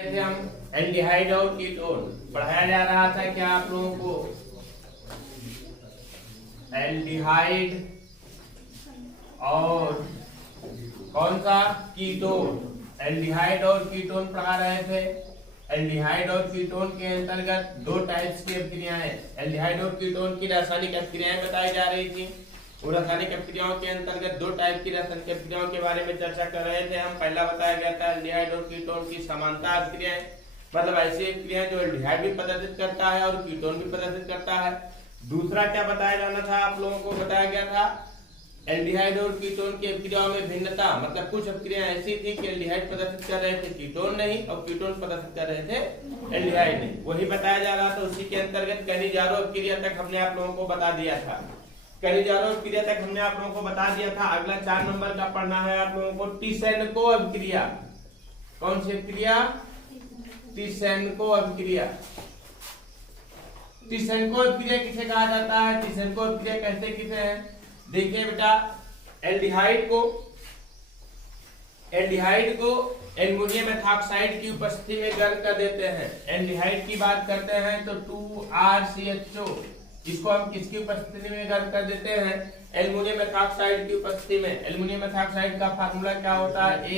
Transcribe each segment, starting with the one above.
हम एल्डिहाइड और कीटोन पढ़ाया जा रहा था क्या आप लोगों को? एल्डिहाइड और कौन सा? कीटोन। एल्डिहाइड और कीटोन पढ़ा रहे थे। एल्डिहाइड और कीटोन के अंतर्गत दो टाइप्स की अभिक्रियाएं, एल्डिहाइड और कीटोन की रासायनिक अभिक्रियाएं बताई जा रही थी। वो रासायनिक अभिक्रियाओं के अंतर्गत दो टाइप की रासायनिक अभिक्रियाओं के बारे में चर्चा कर रहे थे हम। पहला बताया गया था एल्डिहाइड और कीटोन की समानता अभिक्रियाएं, मतलब ऐसी अभिक्रियाएं जो एल्डिहाइड भी प्रदर्शित करता है और कीटोन भी प्रदर्शित करता है। दूसरा क्या बताया जाना था आप लोगों को? बताया गया था एल्डिहाइड और कीटोन की अभिक्रियाओं में भिन्नता, मतलब कुछ अभिक्रियाएं ऐसी थी कि एल्डिहाइड प्रदर्शित कर रहे थे कीटोन नहीं, और कीटोन प्रदर्शित कर रहे थे एल्डिहाइड नहीं। वही बताया जा रहा था। उसी के अंतर्गत कनिजारो अभिक्रिया तक हमने आप लोगों को बता दिया था। कनिजारो अभिक्रिया तक हमने आप लोगों को बता दिया था। अगला 4 नंबर का पढ़ना है आप लोगों को टिसेनको अभिक्रिया। कौन सी अभिक्रिया? टिसेनको अभिक्रिया। टिसेनको अभिक्रिया किसे कहा जाता है? टिसेनको अभिक्रिया कहते किसे हैं? देखिए बेटा, एल्डिहाइड को एल्युमिनियम एथॉक्साइड की उपस्थिति में गर्म कर देते हैं। एल्डिहाइड की बात करते हैं तो 2RCHO, इसको हम किसकी उपस्थिति में गर्म कर देते हैं? एल्युमिनियम एथॉक्साइड की उपस्थिति में। एल्युमिनियम एथॉक्साइड का फार्मूला क्या होता है?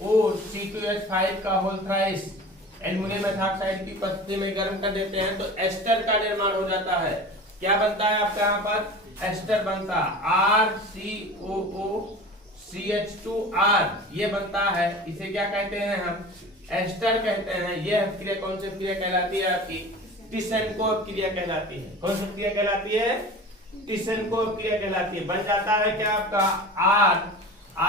AlO2C2H5 का होल थ्राइस। एल्युमिनियम एथॉक्साइड की उपस्थिति में गर्म कर देते हैं तो एस्टर का निर्माण हो जाता है। क्या बनता है आपका यहाँ पर? एस्टर बनता है। RCOOCH2R ये बनता है। इसे क्या कहते हैं हम? एस्टर कहते हैं। यह अभिक्रिया कौन सी अभिक्रिया कहलाती है? आपकी टिसेनको अभिक्रिया कहलाती है। कौन सी अभिक्रिया कहलाती है? टिसेनको अभिक्रिया कहलाती है। बन जाता है क्या आपका?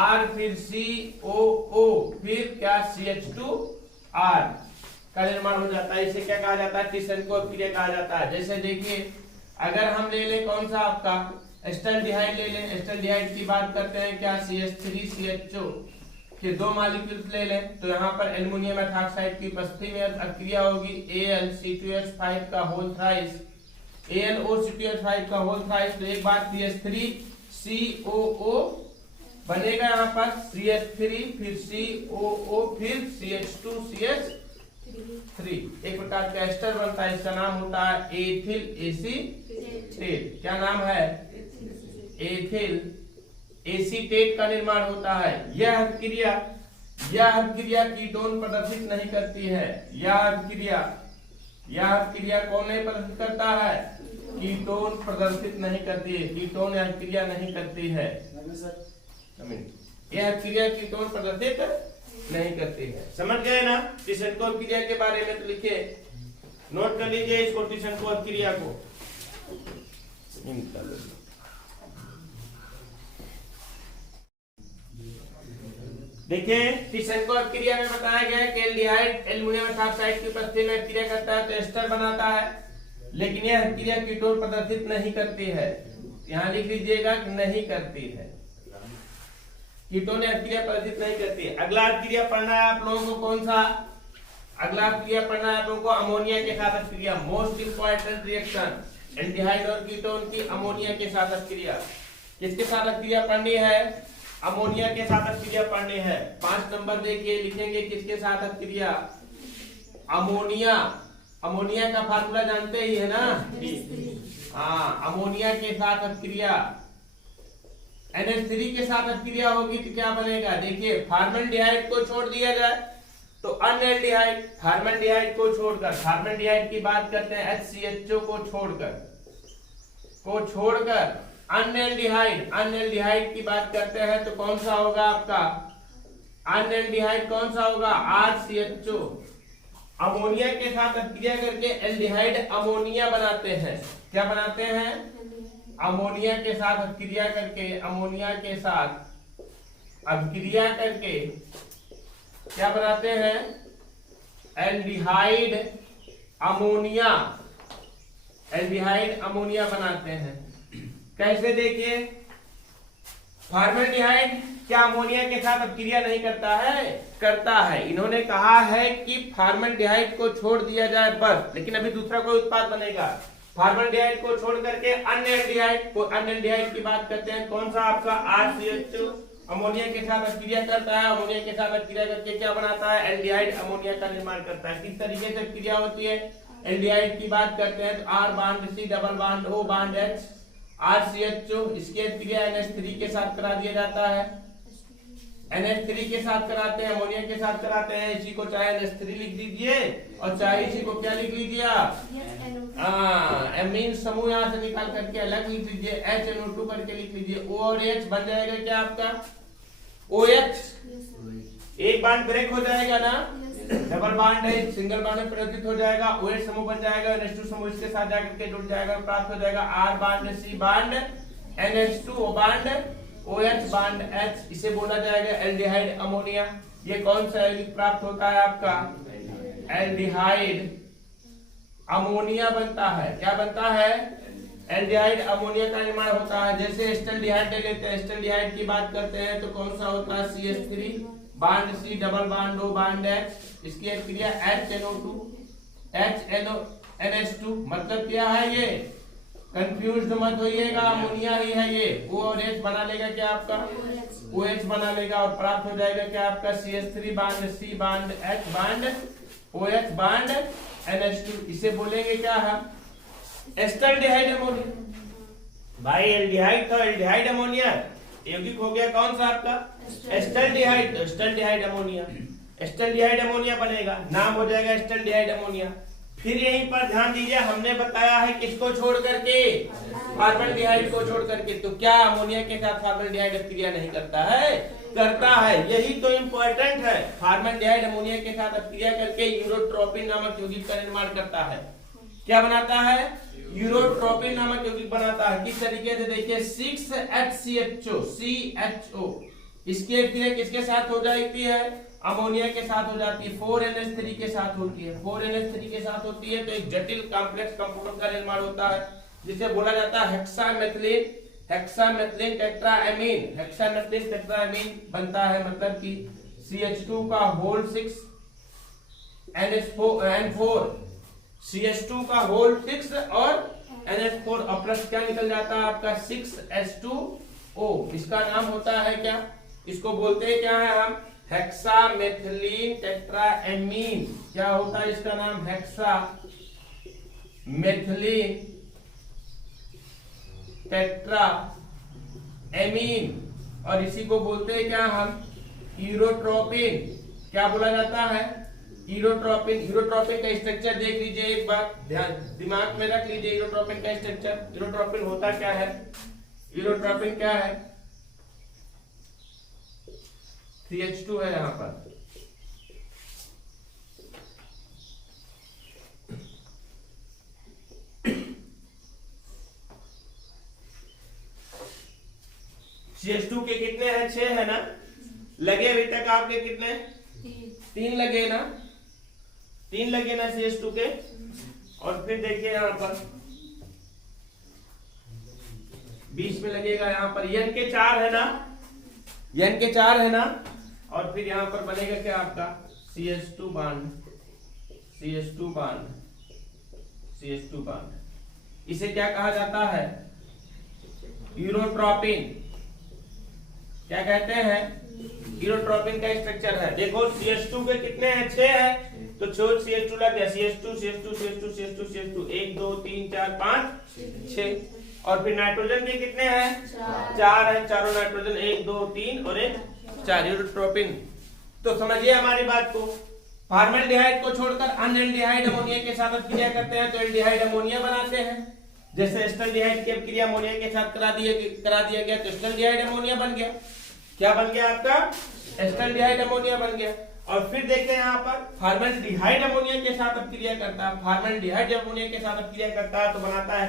R फिर COO फिर क्या? CH2R का निर्माण हो जाता है। इसे क्या कहा जाता है? टिसेनको अभिक्रिया कहा जाता है। जैसे देखिए, अगर हम ले लें कौन सा आपका एस्टल्डिहाइड ले लें। एस्टल्डिहाइड की बात करते हैं क्या? CH3CHO के दो मॉलिक्यूल्स ले लें तो यहाँ पर एल्युमिनियम एथॉक्साइड की उपस्थिति में अभिक्रिया होगी AlC2H5 का होल थ्राइस। AlOC2H5 का होल थ्राइस। तो एक बार CH3COO बनेगा यहाँ पर CH3 फिर COO फिर CH2CH3। एक प्रकार का एस्टर बनता है। इसका नाम होता है एथिल एसीटेट। क्या नाम है? एथिल एसीटेट का निर्माण होता है। यह अभिक्रिया कीटोन प्रदर्शित नहीं करती है। यह अभिक्रिया कौन नहीं प्रदर्शित करता है? कीटोन प्रदर्शित नहीं करती है। कीटोन यह अभिक्रिया नहीं करती है। यह अभिक्रिया कीटोन प्रदर्शित नहीं करती है। समझ गए ना टिसेनको अभिक्रिया के बारे में? तो लिखिए, नोट कर लीजिए इसको, टिसेनको अभिक्रिया को। देखिए, टिसेनको अभिक्रिया में बताया गया है कि एल्डिहाइड एल्युमिनियम एथॉक्साइड की उपस्थिति में अभिक्रिया करता है तो एस्टर बनाता है, लेकिन यह अभिक्रिया कीटोन प्रदर्शित नहीं करती है। यहाँ लिख लीजिएगा कि नहीं करती है। कीटोन अभिक्रिया प्रदर्शित नहीं करती है। अगला अभिक्रिया पढ़ना है आप लोगों को कौन सा? अगला अभिक्रिया पढ़ना है आप लोगों को अमोनिया के साथ अभिक्रिया। मोस्ट इंपॉर्टेंट रिएक्शन, एल्डिहाइड और कीटोन की अमोनिया के साथ अभिक्रिया। किसके साथ अभिक्रिया पढ़नी है? अमोनिया के साथ अभिक्रिया पढ़नी है। 5 नंबर देखिए, लिखेंगे किसके साथ अभिक्रिया? अमोनिया। अमोनिया का फार्मूला जानते ही है ना? हाँ, अमोनिया के साथ अभिक्रिया। NH3 के साथ अभिक्रिया होगी तो क्या बनेगा? देखिए, फॉर्मल्डिहाइड को छोड़ दिया जाए तो अनएल्डिहाइड। फॉर्मल्डिहाइड को छोड़कर, फॉर्मल्डिहाइड की बात करते हैं HCHO को छोड़कर अनएल्डिहाइड की बात करते हैं तो कौन सा होगा आपका? अनएल्डिहाइड कौन सा होगा? RCHO। अमोनिया के साथ अभिक्रिया करके एल्डिहाइड अमोनिया बनाते हैं। क्या बनाते हैं? अमोनिया के साथ अभिक्रिया करके क्या बनाते हैं? एल्डिहाइड अमोनिया बनाते हैं। कैसे? देखिए, फॉर्मल्डिहाइड क्या अमोनिया के साथ अभिक्रिया नहीं करता है? करता है। इन्होंने कहा है कि फॉर्मल्डिहाइड को छोड़ दिया जाए बस, लेकिन अभी दूसरा कोई उत्पाद बनेगा। फॉर्मल्डिहाइड को छोड़ करके अन्य एल्डिहाइड की बात करते हैं। कौन सा आपका? RCHO अमोनिया के साथ अभिक्रिया करता है, अमोनिया के साथ अभिक्रिया करके क्या बनाता है, एल्डिहाइड अमोनिया का निर्माण करता है। किस तरीके से क्रिया होती है, एल्डिहाइड की बात करते हैं तो R bond C double bond O bond H RCHO, इसकी क्रिया NH3 के साथ करा दिया जाता है, NH3 के साथ कराते हैं, अमोनिया के साथ कराते हैं। इसी को चाहे NH3 लिख दीजिए और चाहे इसी को क्या लिख लीजिए, एमीन समूह यहाँ से निकाल करके अलग लिख लीजिए, HNO2 करके लिख लीजिए। O और H बन जाएगा क्या आपका OH, एक बांड ब्रेक हो जाएगा ना, डबल बांड है, सिंगल बांड में परिवर्तित हो जाएगा, OH समूह बन जाएगा, NH2 समूह इसके साथ जाकर के जुड़ जाएगा, प्राप्त हो जाएगा R bond C bond NH2O bond OH bond H, इसे बोला जाएगा एल्डिहाइड अमोनिया। ये कौन सा यौगिक प्राप्त होता है आपका, एल्डिहाइड अमोनिया बनता है। क्या बनता है, एल्डिहाइड अमोनिया का निर्माण होता है। जैसे एस्टल्डिहाइड ले लेते हैं, एस्टल्डिहाइड की बात करते हैं तो कौन सा होता है, CH3 bond C double bond O bond H, इसकी एक क्रिया HNO2 NH2, मतलब क्या है ये, कंफ्यूज मत होइएगा, अमोनिया ही है ये। O और H बना लेगा क्या आपका, OH बना लेगा और प्राप्त हो जाएगा क्या आपका CH3 bond C bond H bond OH bond NH2, इसे बोलेंगे क्या है, एस्टल्डिहाइड अमोनिया। भाई एल्डिहाइड था, एल्डिहाइड अमोनिया यौगिक हो गया कौन सा आपका, acetaldehyde, acetaldehyde ammonia, acetaldehyde ammonia बनेगा, नाम हो जाएगा एस्टल्डिहाइड अमोनिया। फिर यहीं पर ध्यान दीजिए, हमने बताया है किसको छोड़ करके, फॉर्मल्डिहाइड को छोड़ करके। तो क्या अमोनिया के साथ फॉर्मल्डिहाइड अभिक्रिया नहीं करता है, करता है, यही तो इम्पोर्टेंट है। फॉर्मल्डिहाइड अमोनिया के साथ अभिक्रिया करके यूरोट्रोपिन नामक यौगिक का निर्माण करता है। क्या बनाता है, यूरोट्रोपिन नामक यौगिक बनाता है। किस तरीके से देखिए, 6HCHO इसकी अभिक्रिया किसके साथ हो जाती है, अमोनिया के साथ हो जाती है, 4NH3 के साथ होती है, 4NH3 के साथ होती है तो एक जटिल कॉम्प्लेक्स कंपाउंड का निर्माण होता है जिसे बोला जाता है hexamethylene, hexamethylene tetraammine, hexamethylene tetraammine बनता है। मतलब कि CH2 का होल 6 NH4 CH2 का होल 6 और NH4 और प्लस क्या निकल जाता है आपका 6H2O, इसका नाम होता है क्या, इसको बोलते हैं क्या है हम, हेक्सामेथिलीन टेट्राएमीन। क्या होता है इसका नाम, हेक्सामेथिलीन टेट्राएमीन, और इसी को बोलते हैं क्या हम, यूरोट्रोपिन। क्या बोला जाता है, यूरोट्रोपिन। यूरोट्रोपिन का स्ट्रक्चर देख लीजिए एक बार, ध्यान दिमाग में रख लीजिए यूरोट्रोपिन का स्ट्रक्चर। यूरोट्रोपिन होता क्या है, यूरोट्रोपिन क्या है, CH2 है यहां पर, CH2 के कितने हैं, 6 है ना, लगे अभी तक आपके कितने, 3 लगे ना, 3 लगे ना CH2 के। और फिर देखिए यहां पर बीच में लगेगा, यहां पर N के 4 है ना, N के 4 है ना, और फिर यहां पर बनेगा क्या आपका CH2 bond, CH2 bond, CH2 bond. इसे क्या कहा जाता है, यूरोट्रोपिन। क्या कहते हैं, यूरोट्रोपिन का स्ट्रक्चर है। देखो CH2 के कितने हैं, 6 है, तो CH2 लग गया, CH2 CH2 CH2 CH2 CH2 1 2 3 4 5 6, और फिर नाइट्रोजन के कितने हैं, 4 है, चारों नाइट्रोजन 1 2 3 और 1 4 यूरोट्रोपिन। तो समझिए हमारी बात को, फॉर्मल्डिहाइड को छोड़कर अन्य एल्डिहाइड अमोनिया के साथ अभिक्रिया करते हैं तो एल्डिहाइड अमोनिया बनाते हैं। जैसे एस्टल्डिहाइड की अभिक्रिया अमोनिया के साथ करा दिया गया तो एस्टल्डिहाइड अमोनिया बन गया। क्या बन गया आपका, एस्टल्डिहाइड अमोनिया बन गया। और फिर देखते हैं यहाँ पर फॉर्मल्डिहाइड अमोनिया के साथ अभिक्रिया करता है। फॉर्मल्डिहाइड अमोनिया के साथ अभिक्रिया करता है तो बनाता है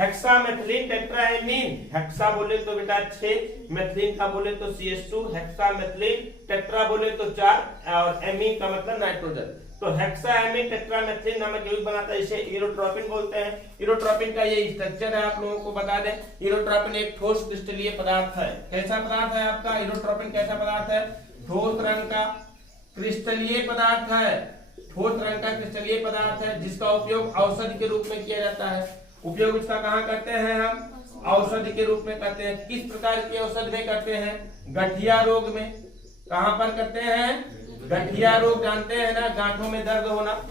हेक्सामेथिलीन टेट्राएमीन। हेक्सा बोले तो बेटा 6, मेथिलीन का बोले तो CH2, हेक्सामेथिलीन टेट्रा बोले तो 4 और एमीन का मतलब नाइट्रोजन। तो हेक्साएमीन टेट्रामेथिलीन नामक यौगिक बनाता है, इसे यूरोट्रोपिन बोलते हैं। यूरोट्रोपिन का ये स्ट्रक्चर है, आप लोगों को बता दें। यूरोट्रोपिन एक ठोस क्रिस्टलीय पदार्थ है। कैसा पदार्थ है आपका, यूरोट्रोपिन कैसा पदार्थ है, ठोस रंग का क्रिस्टलीय पदार्थ है, ठोस रंग का क्रिस्टलीय पदार्थ है जिसका उपयोग औषधि के रूप में किया जाता है। उपयोग इसका कहाँ करते हैं हम, औषधि के रूप में करते हैं। किस प्रकार की औषधि में करते हैं? गठिया रोग में। कहां पर करते हैं? गठिया रोग जानते हैं ना, गांठों में दर्द होना।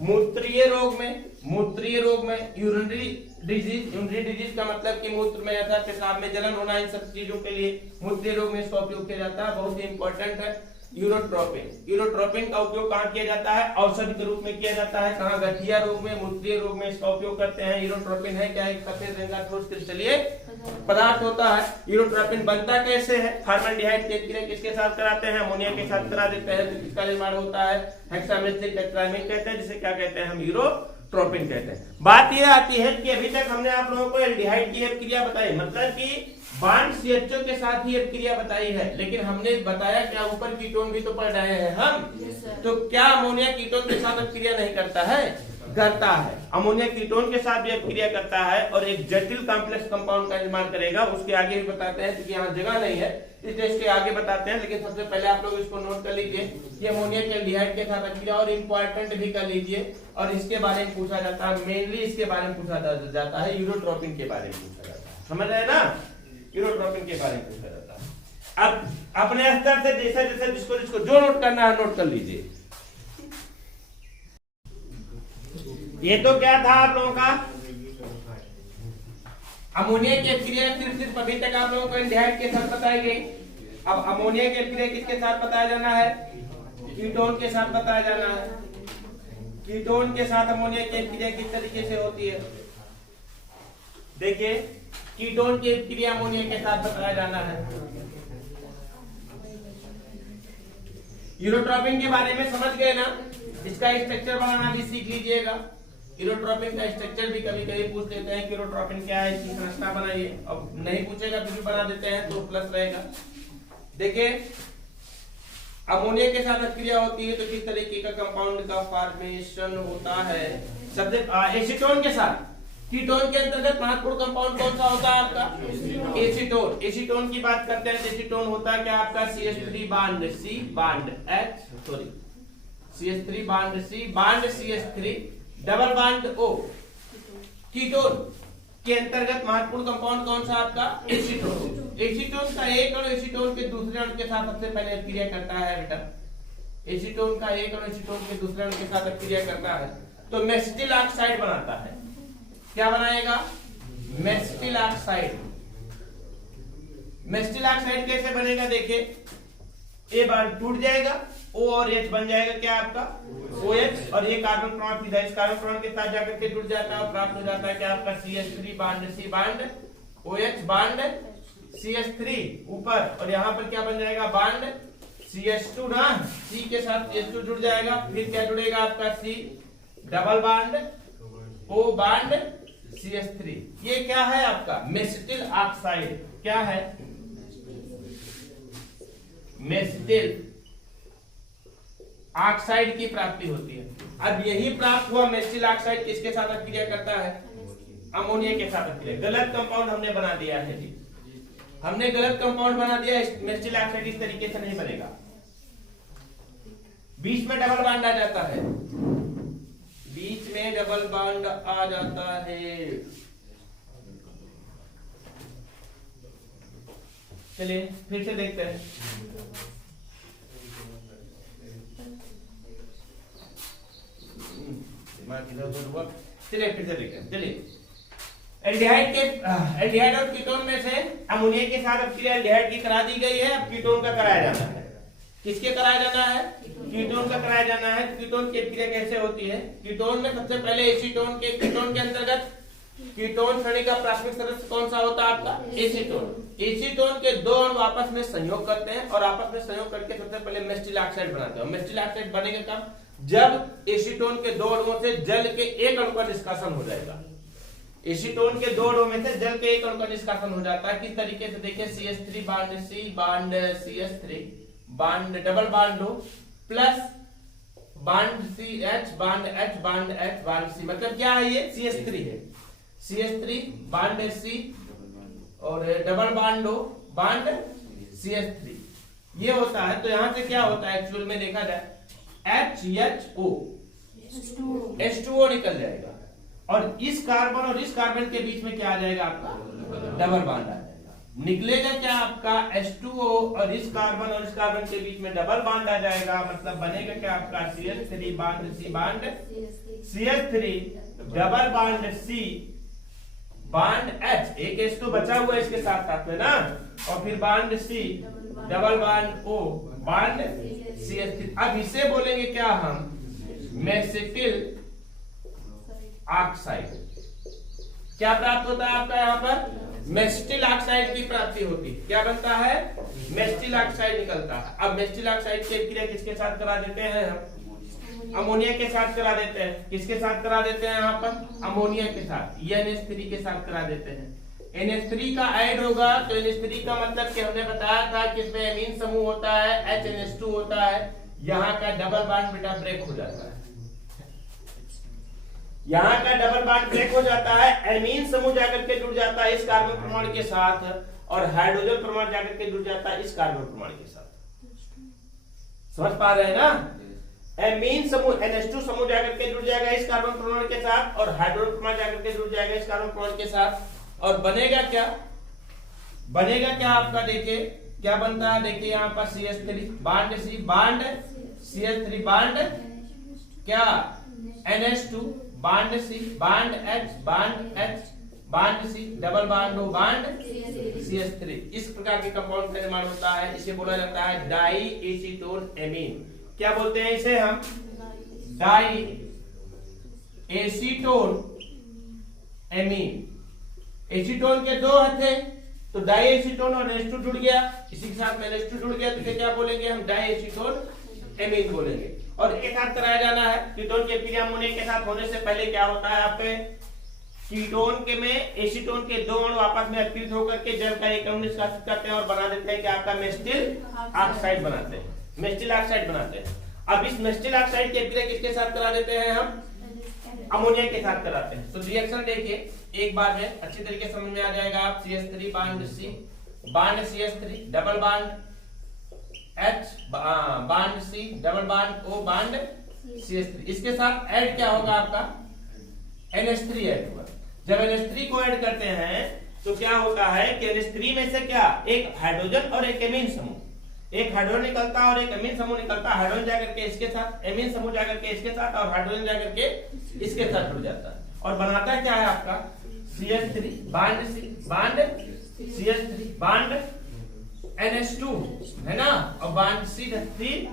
मूत्रीय रोग में, मूत्रीय रोग में यूरिनरी डिजीज, यूरिनरी डिजीज का मतलब कि मूत्र में या पेशाब में जलन होना, इन सब चीजों के लिए मूत्रीय रोग में इसका उपयोग किया जाता है। बहुत ही इंपॉर्टेंट है यूरोट्रोपिन। यूरोट्रोपिन का उपयोग कहाँ किया जाता है? औषधि के रूप में किया जाता है। कहाँ? गठिया रोग में, मूत्रीय रोग में इसका उपयोग करते हैं। यूरोट्रोपिन है क्या? एक सफेद रंग का ठोस क्रिस्टलीय पदार्थ होता है। यूरोट्रोपिन बनता कैसे है? फॉर्मल्डिहाइड की क्रिया किसके साथ कराते हैं? अमोनिया के साथ करा देते हैं। तो किसका निर्माण होता है? हेक्सामेथिल टेट्रामीन कहते हैं, जिसे क्या कहते हैं हम? यूरोट्रोपिन कहते हैं। बात यह आती है कि अभी तक हमने आप लोगों को एल्डिहाइड की क्रिया बताई, मतलब कि बांड CHO के साथ ही क्रिया बताई है, लेकिन हमने बताया क्या ऊपर कीटोन भी तो पढ़ रहे हैं हम। तो क्या अमोनिया कीटोन के साथ क्रिया नहीं करता है? करता है। अमोनिया कीटोन के साथ भी क्रिया करता है और एक जटिल कॉम्प्लेक्स कंपाउंड का निर्माण करेगा। उसके आगे भी बताते हैं, क्योंकि यहाँ जगह नहीं है इसलिए इसके आगे बताते हैं। लेकिन सबसे पहले आप लोग इसको नोट कर लीजिए कि अमोनिया के एल्डिहाइड के साथ क्रिया, और इम्पोर्टेंट भी कर लीजिए। और इसके बारे में पूछा जाता है, मेनली इसके बारे में पूछा जाता है, यूरोट्रोपिन के बारे में पूछा जाता है। समझ रहे ना? यूरोट्रोपिन के बारे में पूछा जाता है। अब अपने स्तर से जैसा जैसा जिसको जिसको जो नोट करना है नोट कर लीजिए। ये तो क्या था आप लोगों का? अमोनिया की क्रिया सिर्फ अभी तक आप लोगों को एल्डिहाइड के साथ बताई गई। अब अमोनिया की क्रिया किसके साथ बताया जाना है? कीटोन के साथ बताया जाना है। कीटोन के साथ अमोनिया की क्रिया किस तरीके से होती है? देखिए, कीटोन की क्रिया अमोनिया के साथ बताया जाना है। यूरोट्रोपिन के बारे में समझ गए ना? इसका स्ट्रक्चर बनाना भी सीख लीजिएगा। यूरोट्रोपिन का स्ट्रक्चर भी कभी कभी पूछ लेते हैं कि यूरोट्रोपिन क्या है, इसकी संरचना बनाइए। अब नहीं पूछेगा फिर भी बना देते हैं तो प्लस रहेगा। देखिए, अमोनिया के साथ क्रिया होती है तो किस तरीके का कंपाउंड का फॉर्मेशन होता है? सबसे एसीटोन के साथ। कीटोन के अंतर्गत महत्वपूर्ण कंपाउंड कौन सा होता है आपका? एसीटोन। एसीटोन की बात करते हैं तो एसीटोन होता है क्या आपका? CH3 bond C bond H, sorry CH3 bond C bond CH3 double bond O। Ketone के अंतर्गत महत्वपूर्ण कंपाउंड कौन सा आपका? एसीटोन। एसीटोन का एक अणु एसीटोन के दूसरे अणु के साथ सबसे पहले क्रिया करता है बेटा। एसीटोन का एक अणु एसीटोन के दूसरे अणु के साथ क्रिया करता है तो मेस्टिल ऑक्साइड बनाता है। क्या बनाएगा? मेस्टिल ऑक्साइड। मेस्टिल ऑक्साइड कैसे बनेगा? देखिए, ए बार टूट जाएगा, O और H बन जाएगा क्या आपका? OH, और ये कार्बन परमाणु सीधा इस कार्बन परमाणु के साथ जाकर के जुड़ जाता है और प्राप्त हो जाता है क्या आपका? CH3 bond C bond OH bond CH3 ऊपर, और यहाँ पर क्या बन जाएगा? बांड CH2 ना, C के साथ CH2 जुड़ जाएगा। फिर क्या जुड़ेगा आपका? C double bond O bond CH3। ये क्या है आपका? मेस्टिल ऑक्साइड। क्या है? मेस्टिल ऑक्साइड की प्राप्ति होती है। अब यही प्राप्त हुआ मेस्टिल ऑक्साइड किसके साथ क्रिया करता है? अमोनिया के साथ क्रिया। गलत कंपाउंड हमने बना दिया है जी, हमने गलत कंपाउंड बना दिया। मेस्टिल ऑक्साइड इस तरीके से नहीं बनेगा। बीच में डबल बांड आ जाता है, बीच में डबल बांड आ जाता है। चलिए फिर से देखते हैं। चलिए फिर से देखते हैं। चलिए, एल्डिहाइड और कीटोन में से अमोनिया के साथ अब क्रिया एल्डिहाइड की करा दी गई है। अब कीटोन का कराया जाना है। किसके कराया जाना है? कीटोन का कराया जाना है। कीटोन की क्रिया कैसे होती है? कीटोन में सबसे पहले एसीटोन के, कीटोन के अंतर्गत कीटोन श्रेणी का प्राथमिक सदस्य कौन सा होता है आपका? एसीटोन। एसीटोन के दो अणु आपस में संयोग करते हैं और आपस में संयोग करके सबसे पहले मेस्टिल ऑक्साइड बनाते हैं। मेस्टिल ऑक्साइड बनेगा कब? जब एसीटोन के दो अणुओं से जल के एक अणु का निष्कासन हो जाएगा। एसीटोन के दो अणुओं में से जल के एक अणु का निष्कासन हो जाता है। किस तरीके से? देखिए, CH3 bond C bond CH3 bond double bond हो plus bond CH bond H bond H bond C। मतलब क्या है? ये CH3 है। CH3 बांड C और डबल बांड हो बांड CH3 ये होता है। तो यहां से क्या होता है एक्चुअल में देखा जाए, HHO H2O निकल जाएगा। और इस कार्बन और इस कार्बन के बीच में क्या आ जाएगा आपका डबल बॉन्ड आ जाएगा। निकलेगा क्या आपका H2O और इस कार्बन और इस कार्बन के बीच में डबल बॉन्ड आ जाएगा, मतलब बनेगा क्या आपका CH3 bond C bond CH3 double bond C bond H, एक H2 बचा हुआ है इसके साथ साथ में ना, और फिर bond C double bond O bond CH3। अब इसे बोलेंगे क्या हम मेसिटिल ऑक्साइड। क्या प्राप्त होता है आपका यहाँ पर मेसिटिल ऑक्साइड की प्राप्ति होती है। क्या बनता है मेसिटिल ऑक्साइड निकलता है। अब मेसिटिल ऑक्साइड की क्रिया किसके साथ करा देते हैं हम अमोनिया के साथ करा देते हैं। किसके साथ करा देते हैं यहाँ पर अमोनिया के साथ, NH3 के साथ करा देते हैं। NH3 का ऐड होगा तो NH3 का मतलब कि हमने बताया था कि इसमें एमीन समूह होता है HNH2 होता है, यहाँ का डबल बॉन्ड बेटा ब्रेक हो जाता है। यहाँ का डबल बॉन्ड ब्रेक हो जाता है, एमीन समूह जाकर के जुड़ जाता है इस कार्बन परमाणु के साथ और हाइड्रोजन परमाणु जाकर के जुड़ जाता है इस कार्बन परमाणु के साथ। समझ पा रहे हैं ना। एमीन समूह NH2 समूह जाकर के जुड़ जाएगा इस कार्बन परमाणु के साथ और हाइड्रोजन परमाणु जाकर के जुड़ जाएगा इस कार्बन परमाणु के साथ और बनेगा क्या आपका देखिए क्या बनता है। देखिए यहाँ पर CH3 bond C bond CH3 bond क्या NH2 bond C bond H bond C double bond O bond CH3। इस प्रकार के कंपाउंड का निर्माण होता है। इसे बोला जाता है डाई एसीटोन एमीन। क्या बोलते हैं इसे हम डाई एसीटोन एमीन। एसीटोन के दो थे तो डाई एसीटोन और NH2 जुड़ गया, इसी के साथ में NH2 जुड़ गया तो क्या बोलेंगे हम डाई एसीटोन एमीन बोलेंगे। और एक साथ कराया जाना है। कीटोन की क्रिया अमोनिया के साथ होने से पहले क्या होता है आपके कीटोन के में एसीटोन के दो अणु आपस में अतिरिक्त होकर के जल का एक अणु निष्कासित करते हैं और बना देते हैं कि आपका मेसिटिल ऑक्साइड बनाते हैं। मेसिटिल ऑक्साइड बनाते हैं। अब इस मेसिटिल ऑक्साइड की क्रिया किसके साथ करा देते हैं हम अमोनिया के साथ कराते हैं। तो रिएक्शन देखिए एक बार में अच्छी तरीके समझ में आ जाएगा। आप CH3 bond C bond CH3 double bond H bond C double bond O bond CH3। इसके साथ ऐड क्या होगा आपका NH3 ऐड होगा। जब NH3 को ऐड करते हैं तो क्या होता है कि NH3 में से क्या एक हाइड्रोजन और एक एमीन समूह, एक हाइड्रोजन निकलता है और एक एमीन समूह निकलता है। हाइड्रोजन जाकर के इसके साथ, एमीन समूह जाकर के इसके साथ और हाइड्रोजन जाकर के इसके साथ जुड़ जाता है और बनाता क्या है आपका CH3 bond C bond CH3 bond NH2 है ना, और बॉन्ड C3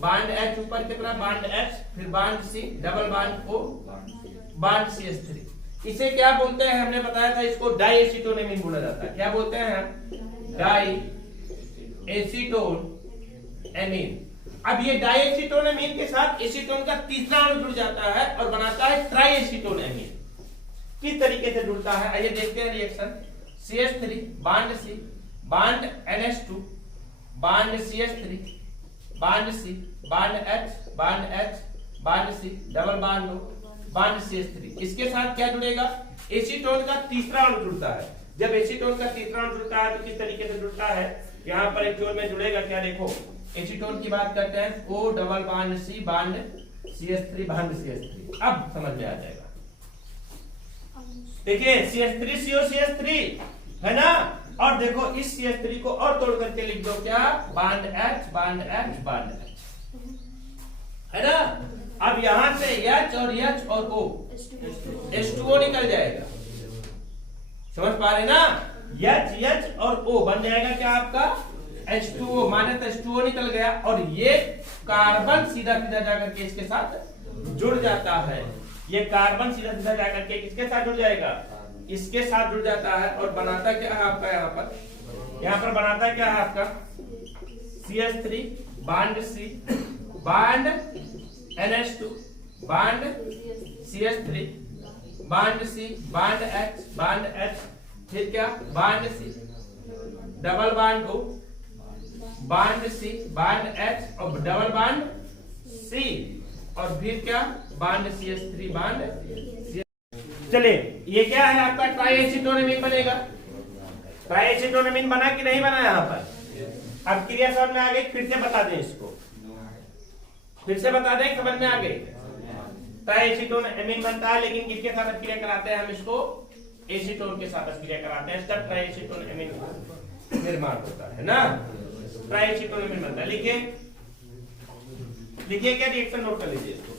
बॉन्ड H ऊपर की तरफ बॉन्ड H फिर bond C double bond O bond CH3। इसे क्या बोलते हैं हमने बताया था, इसको डाई एसीटोन एमीन बोला जाता है। क्या बोलते हैं हम डाई एसीटोन एमीन। अब ये डाई एसीटोन एमीन के साथ एसीटोन का तीसरा अणु जुड़ जाता है और बनाता है ट्राई एसीटोन एमीन। किस तरीके से जुड़ता है आइए देखते हैं reaction. CH3 bond C bond NH2 bond CH3 bond C bond H bond C double bond O bond CH3। इसके साथ क्या जुड़ेगा एसीटोन का तीसरा अणु जुड़ता है। जब एसीटोन का तीसरा अणु जुड़ता है तो किस तरीके से जुड़ता है, यहाँ पर एक जोड़ में जुड़ेगा क्या देखो, एसीटोन की बात करते हैं O double bond C bond CH3 bond CH3। अब समझ में आ जाएगा। देखिए CH3CO CH3 है ना, और देखो इस CH3 को और तोड़ करके लिख दो क्या bond H bond H bond H है ना। अब यहां से H और O H2O निकल जाएगा। समझ पा रहे ना, H और O बन जाएगा क्या आपका H2O, माने तो H2O निकल गया और ये कार्बन सीधा सीधा जाकर के इसके साथ जुड़ जाता है। ये कार्बन सीधा सीधा जाकर के किसके साथ जुड़ जाएगा, इसके साथ जुड़ जाता है और बनाता क्या है आपका यहाँ पर बनाता क्या है आपका CH3 bond C bond NH2 bond CH3 bond C bond H फिर क्या bond C double bond O bond C bond H और डबल बॉन्ड C और फिर क्या बॉन्ड CH3 बॉन्ड। चलिए ये क्या है आपका ट्राईएसीटोन बनेगा। ट्राईएसीटोन बना कि नहीं बना यहाँ पर। अब क्रिया समझ में आ गई, फिर से बता दें, इसको फिर से बता दें, समझ में आ गई। ट्राइएसीटोन एमीन बनता है, लेकिन किसके साथ क्रिया कराते हैं हम इसको? एसीटोन के साथ क्रिया कराते हैं, तब ट्राइएसीटोन एमीन निर्माण होता है ना। ट्राइएसीटोन एमीन बनता है। लिखिए क्या रिएक्शन नोट कर लीजिए इसको।